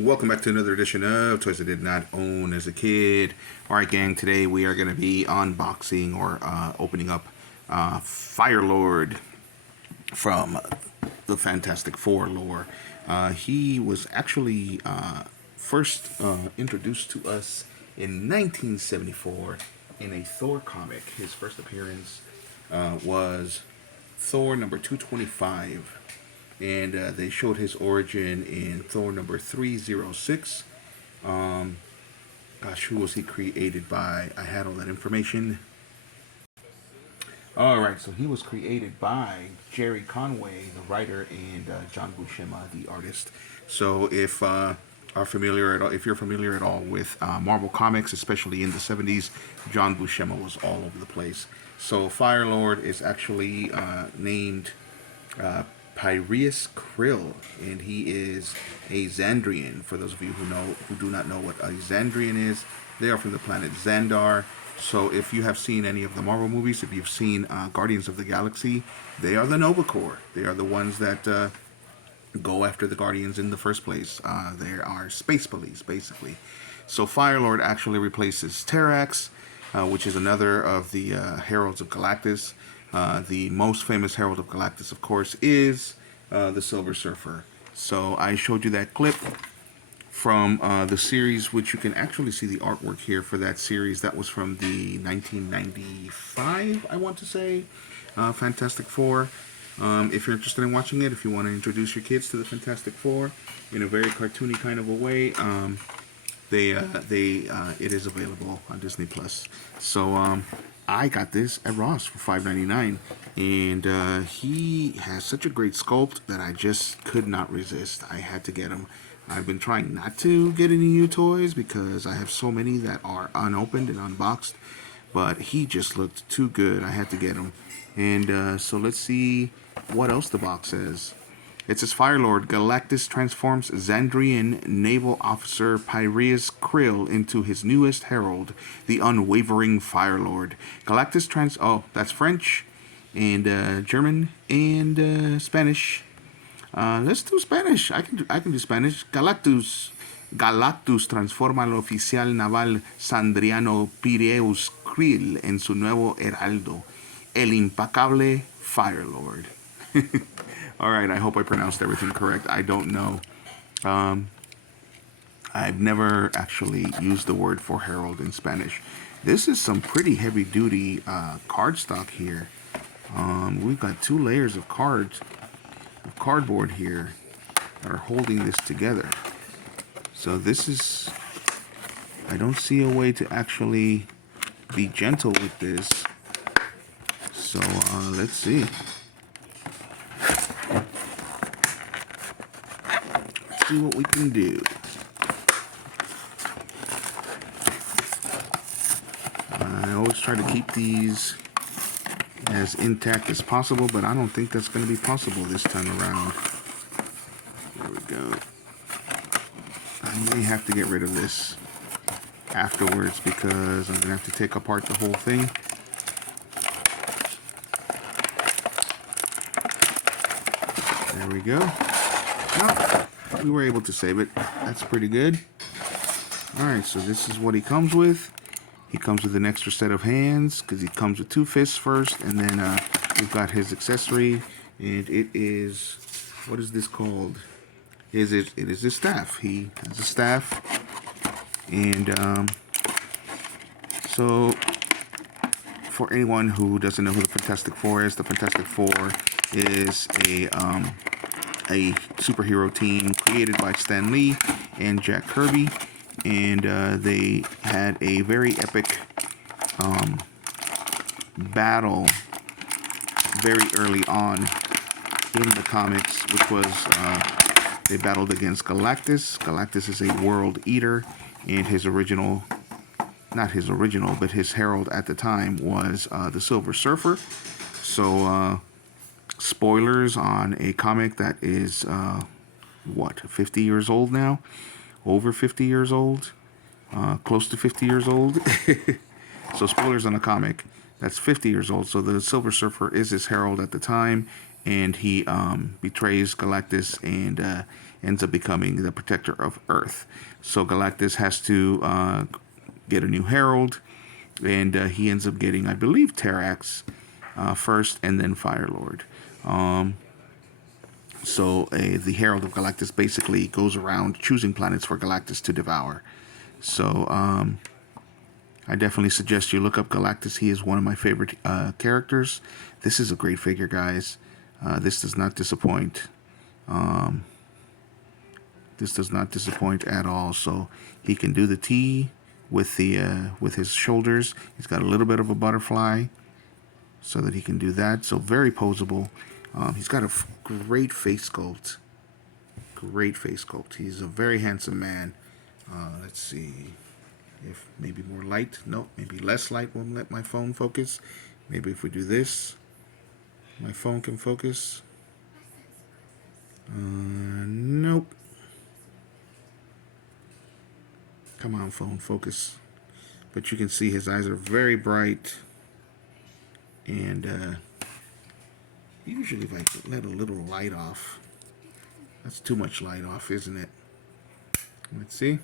Welcome back to another edition of Toys I Did Not Own as a Kid. Alright, gang, today we are going to be unboxing or opening up Firelord from the Fantastic Four lore. He was actually first introduced to us in 1974 in a Thor comic. His first appearance was Thor number 225. And they showed his origin in Thor number 306. Gosh, who was he created by? I had all that information. Alright, so he was created by Jerry Conway, the writer, and John Buscema, the artist. So if you're familiar at all with Marvel Comics, especially in the 70s, John Buscema was all over the place. So Firelord is actually named Piraeus Krill, and he is a Xandrian. For those of you who do not know what a Xandrian is, they are from the planet Xandar. So if you have seen any of the Marvel movies, if you've seen Guardians of the Galaxy, they are the Nova Corps. They are the ones that go after the Guardians in the first place. They are space police, basically. So Firelord actually replaces Terrax, which is another of the Heralds of Galactus. The most famous Herald of Galactus, of course, is the Silver Surfer. So I showed you that clip from the series, which you can actually see the artwork here for that series. That was from the 1995, I want to say, Fantastic Four. If you're interested in watching it, if you want to introduce your kids to the Fantastic Four in a very cartoony kind of a way, it is available on Disney Plus. So I got this at Ross for $5.99, and he has such a great sculpt that I just could not resist. I had to get him. I've been trying not to get any new toys because I have so many that are unopened and unboxed, but he just looked too good. I had to get him. And so let's see what else the box says. It says Firelord, Galactus transforms Xandrian naval officer Piraeus Krill into his newest herald, the unwavering Firelord. Galactus oh, that's French and German and Spanish. Let's do Spanish. I can do Spanish. Galactus transforma al oficial naval sandriano Piraeus Krill en su nuevo heraldo, el impecable Firelord. Alright, I hope I pronounced everything correct. I don't know. I've never actually used the word for herald in Spanish. This is some pretty heavy duty cardstock here. We've got 2 layers of cardboard here that are holding this together. So this is, I don't see a way to actually be gentle with this. So let's see. See what we can do. I always try to keep these as intact as possible, but I don't think that's going to be possible this time around. There we go. I may have to get rid of this afterwards because I'm going to have to take apart the whole thing. There we go. Oh, we were able to save it. That's pretty good. Alright, so this is what he comes with. He comes with an extra set of hands because he comes with 2 fists first, and then we've got his accessory, and it is, what is this called? It is his staff. He has a staff, and so for anyone who doesn't know who the Fantastic Four is, the Fantastic Four is a superhero team created by Stan Lee and Jack Kirby, and they had a very epic battle very early on in the comics, which was they battled against Galactus. Galactus is a world eater, and his original, not his original, but his herald at the time was the Silver Surfer. So spoilers on a comic that is, 50 years old now? Over 50 years old? Close to 50 years old? So spoilers on a comic that's 50 years old. So the Silver Surfer is his herald at the time, and he betrays Galactus and ends up becoming the protector of Earth. So Galactus has to get a new herald, and he ends up getting, I believe, Terrax first, and then Firelord. So the Herald of Galactus basically goes around choosing planets for Galactus to devour. So I definitely suggest you look up Galactus. He is one of my favorite characters. This is a great figure, guys. This does not disappoint. This does not disappoint at all. So he can do the T with his shoulders. He's got a little bit of a butterfly, so that he can do that. So very posable. He's got a great face sculpt. Great face sculpt. He's a very handsome man. Let's see if maybe more light. Nope, maybe less light won't let my phone focus. Maybe if we do this, my phone can focus. Nope. Come on, phone, focus. But you can see his eyes are very bright. And usually if I let a little light off, that's too much light off, isn't it? Let's see.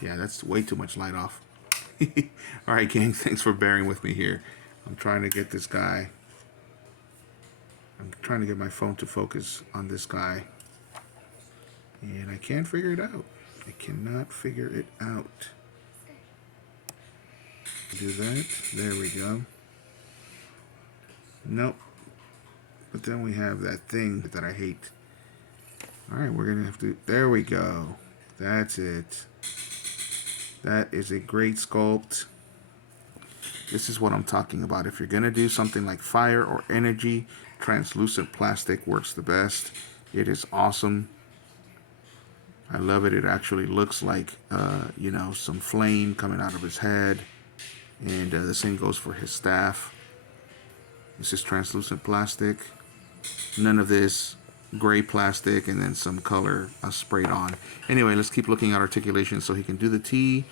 Yeah, that's way too much light off. All right, gang, thanks for bearing with me here. I'm trying to get this guy. I'm trying to get my phone to focus on this guy. And I can't figure it out. I cannot figure it out. Do that. There we go. Nope. But then we have that thing that I hate. Alright, we're going to have to... There we go. That's it. That is a great sculpt. This is what I'm talking about. If you're going to do something like fire or energy, translucent plastic works the best. It is awesome. I love it. It actually looks like, you know, some flame coming out of his head. And the same goes for his staff. This is translucent plastic. None of this gray plastic and then some color sprayed on. Anyway, let's keep looking at articulation. So he can do the T.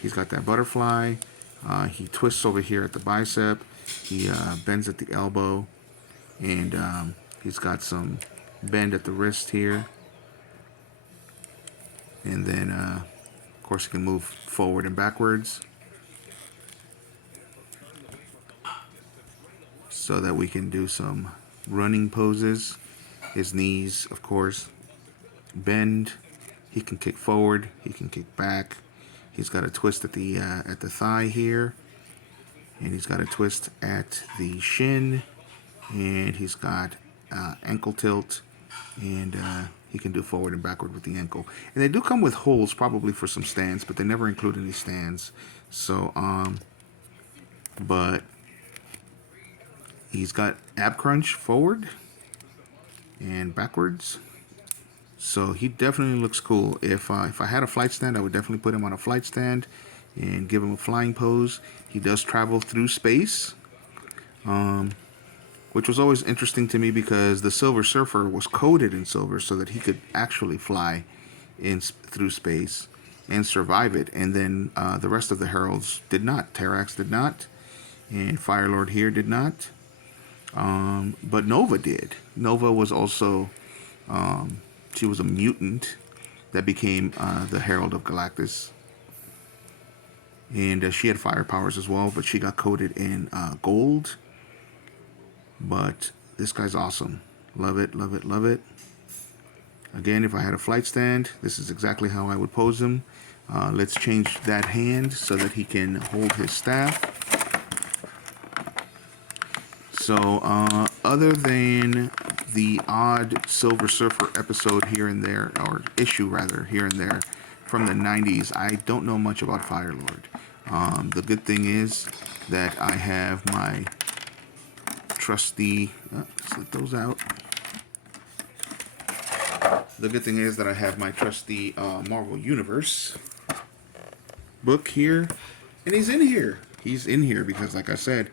He's got that butterfly. He twists over here at the bicep. He bends at the elbow. And he's got some bend at the wrist here. And then, of course, he can move forward and backwards. So that we can do some running poses. His knees, of course, bend. He can kick forward. He can kick back. He's got a twist at the thigh here, and he's got a twist at the shin, and he's got ankle tilt, and he can do forward and backward with the ankle. And they do come with holes, probably for some stands, but they never include any stands. So, but he's got ab crunch forward and backwards. So he definitely looks cool. If I had a flight stand, I would definitely put him on a flight stand and give him a flying pose. He does travel through space, which was always interesting to me because the Silver Surfer was coated in silver so that he could actually fly through space and survive it. And then the rest of the heralds did not. Terrax did not, and Firelord here did not. But Nova did. Nova was also, she was a mutant that became the Herald of Galactus. And she had fire powers as well, but she got coated in gold. But this guy's awesome. Love it, love it, love it. Again, if I had a flight stand, this is exactly how I would pose him. Let's change that hand so that he can hold his staff. So, other than the odd Silver Surfer episode here and there, or issue rather, here and there, from the 90s, I don't know much about Firelord. The good thing is that I have my trusty, let's let those out. The good thing is that I have my trusty Marvel Universe book here, and he's in here. He's in here because, like I said,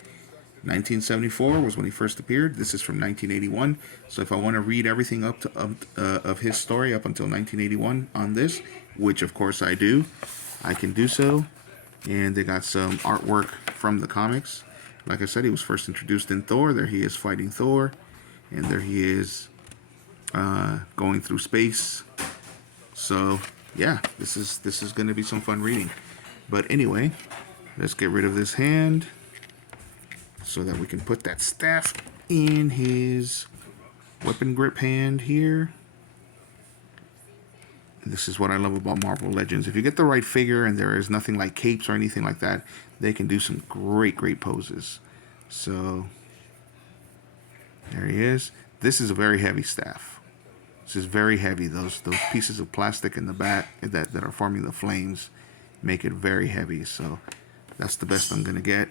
1974 was when he first appeared. This is from 1981. So if I want to read everything up to of his story up until 1981 on this, which of course I do, I can do so. And they got some artwork from the comics. Like I said, he was first introduced in Thor. There he is fighting Thor, and there he is going through space. So yeah, this is going to be some fun reading. But anyway, let's get rid of this hand so that we can put that staff in his weapon grip hand here. This is what I love about Marvel Legends. If you get the right figure and there is nothing like capes or anything like that, they can do some great poses. So there he is. This is a very heavy staff. This is very heavy. Those pieces of plastic in the back that are forming the flames make it very heavy. So that's the best I'm gonna get.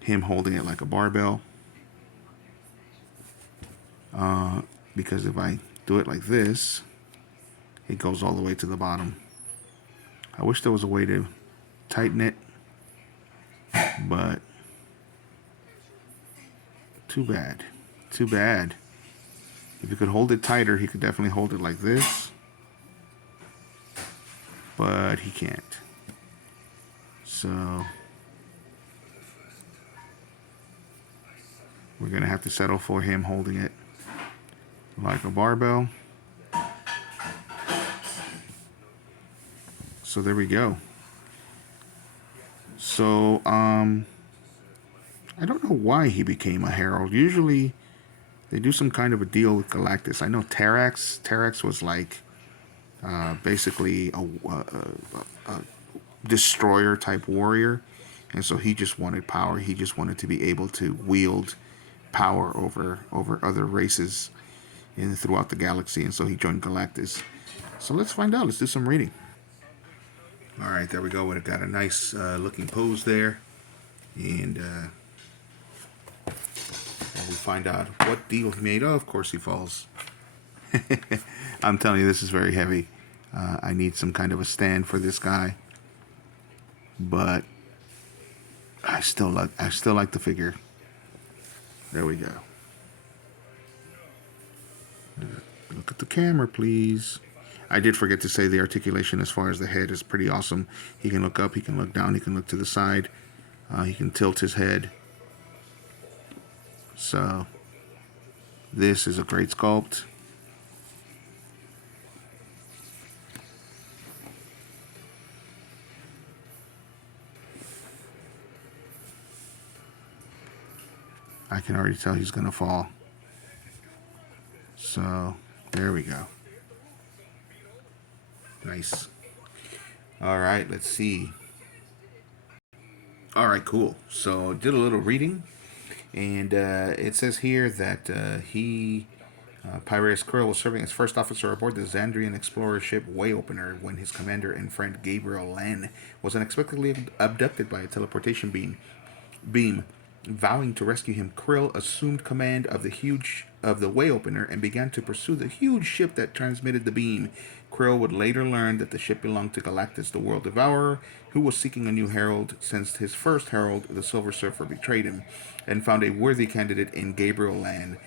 Him holding it like a barbell. Because if I do it like this, it goes all the way to the bottom. I wish there was a way to tighten it, but too bad. Too bad. If he could hold it tighter, he could definitely hold it like this, but he can't. So we're gonna have to settle for him holding it like a barbell. So there we go. So I don't know why he became a herald. Usually they do some kind of a deal with Galactus. I know Terrax was like basically a destroyer type warrior, and so he just wanted power. He just wanted to be able to wield power over other races throughout the galaxy, and so he joined Galactus. So let's find out. Let's do some reading. All right, there we go. We got a nice looking pose there, and we find out what deal he made. Oh, of course he falls. I'm telling you, this is very heavy. I need some kind of a stand for this guy, but I still like the figure. There we go. Look at the camera, please. I did forget to say the articulation as far as the head is pretty awesome. He can look up, he can look down, he can look to the side. He can tilt his head. So this is a great sculpt. I can already tell he's gonna fall. So there we go. Nice. All right, let's see. All right, cool. So did a little reading, and it says here that Piraeus Krill was serving as first officer aboard the Xandrian explorer ship Way Opener when his commander and friend Gabriel Lan was unexpectedly abducted by a teleportation beam. Vowing to rescue him, Krill assumed command of the Way Opener and began to pursue the huge ship that transmitted the beam. Krill would later learn that the ship belonged to Galactus, the World Devourer, who was seeking a new herald since his first herald, the Silver Surfer, betrayed him, and found a worthy candidate in Gabriel Lan.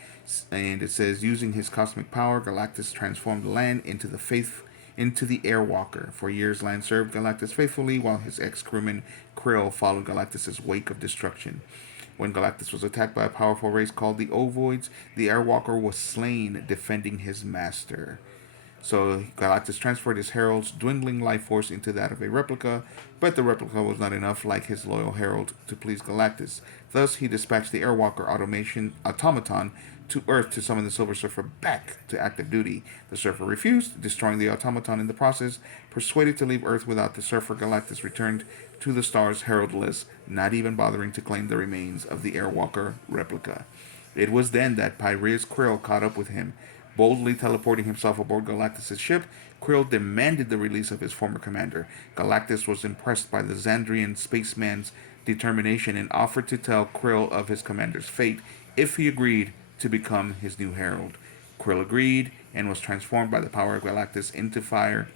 And it says, using his cosmic power, Galactus transformed Lan into the Airwalker. For years, Lan served Galactus faithfully, while his ex-crewman Krill followed Galactus' wake of destruction. When Galactus was attacked by a powerful race called the Ovoids, the Airwalker was slain, defending his master. So Galactus transferred his herald's dwindling life force into that of a replica, but the replica was not enough, like his loyal herald, to please Galactus. Thus, he dispatched the Airwalker automaton to Earth to summon the Silver Surfer back to active duty. The Surfer refused, destroying the automaton in the process. Persuaded to leave Earth without the Surfer, Galactus returned to the stars heraldless, not even bothering to claim the remains of the Airwalker replica. It was then that Piraeus Krill caught up with him. Boldly teleporting himself aboard Galactus' ship, Krill demanded the release of his former commander. Galactus was impressed by the Xandrian spaceman's determination and offered to tell Krill of his commander's fate if he agreed to become his new herald. Krill agreed and was transformed by the power of Galactus into Firelord.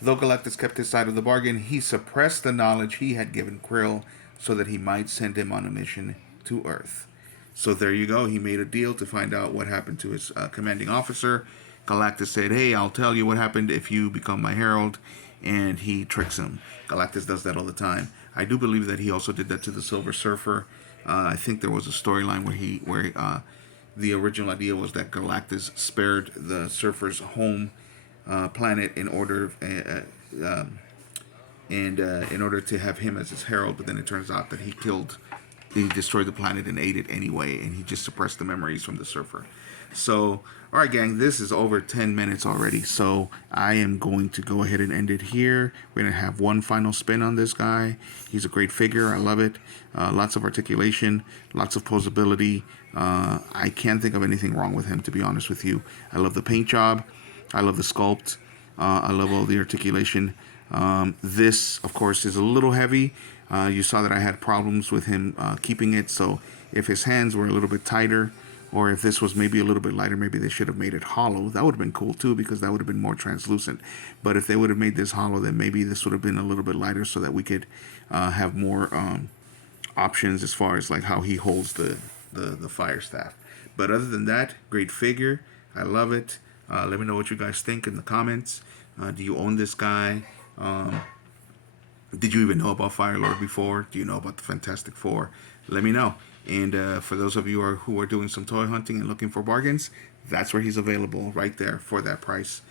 Though Galactus kept his side of the bargain, he suppressed the knowledge he had given Krill so that he might send him on a mission to Earth. So there you go. He made a deal to find out what happened to his commanding officer. Galactus said, hey, I'll tell you what happened if you become my herald. And he tricks him. Galactus does that all the time. I do believe that he also did that to the Silver Surfer. I think there was a storyline where the original idea was that Galactus spared the Surfer's home planet in order in order to have him as his herald, but then it turns out that he destroyed the planet and ate it anyway, and he just suppressed the memories from the Surfer. So, all right, gang, this is over 10 minutes already, so I am going to go ahead and end it here. We're going to have one final spin on this guy. He's a great figure. I love it. Lots of articulation, lots of posability. I can't think of anything wrong with him, to be honest with you. I love the paint job. I love the sculpt. I love all the articulation. This, of course, is a little heavy. You saw that I had problems with him keeping it, so if his hands were a little bit tighter, or if this was maybe a little bit lighter, maybe they should have made it hollow. That would have been cool too, because that would have been more translucent. But if they would have made this hollow, then maybe this would have been a little bit lighter, so that we could have more options as far as like how he holds the fire staff. But other than that, great figure. I love it. Let me know what you guys think in the comments. Do you own this guy? Did you even know about Firelord before? Do you know about the Fantastic Four? Let me know. And for those of you who are doing some toy hunting and looking for bargains, that's where he's available, right there for that price,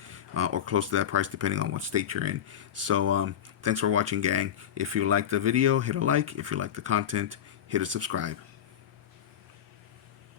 or close to that price, depending on what state you're in. So thanks for watching, gang. If you liked the video, hit a like. If you like the content, hit a subscribe.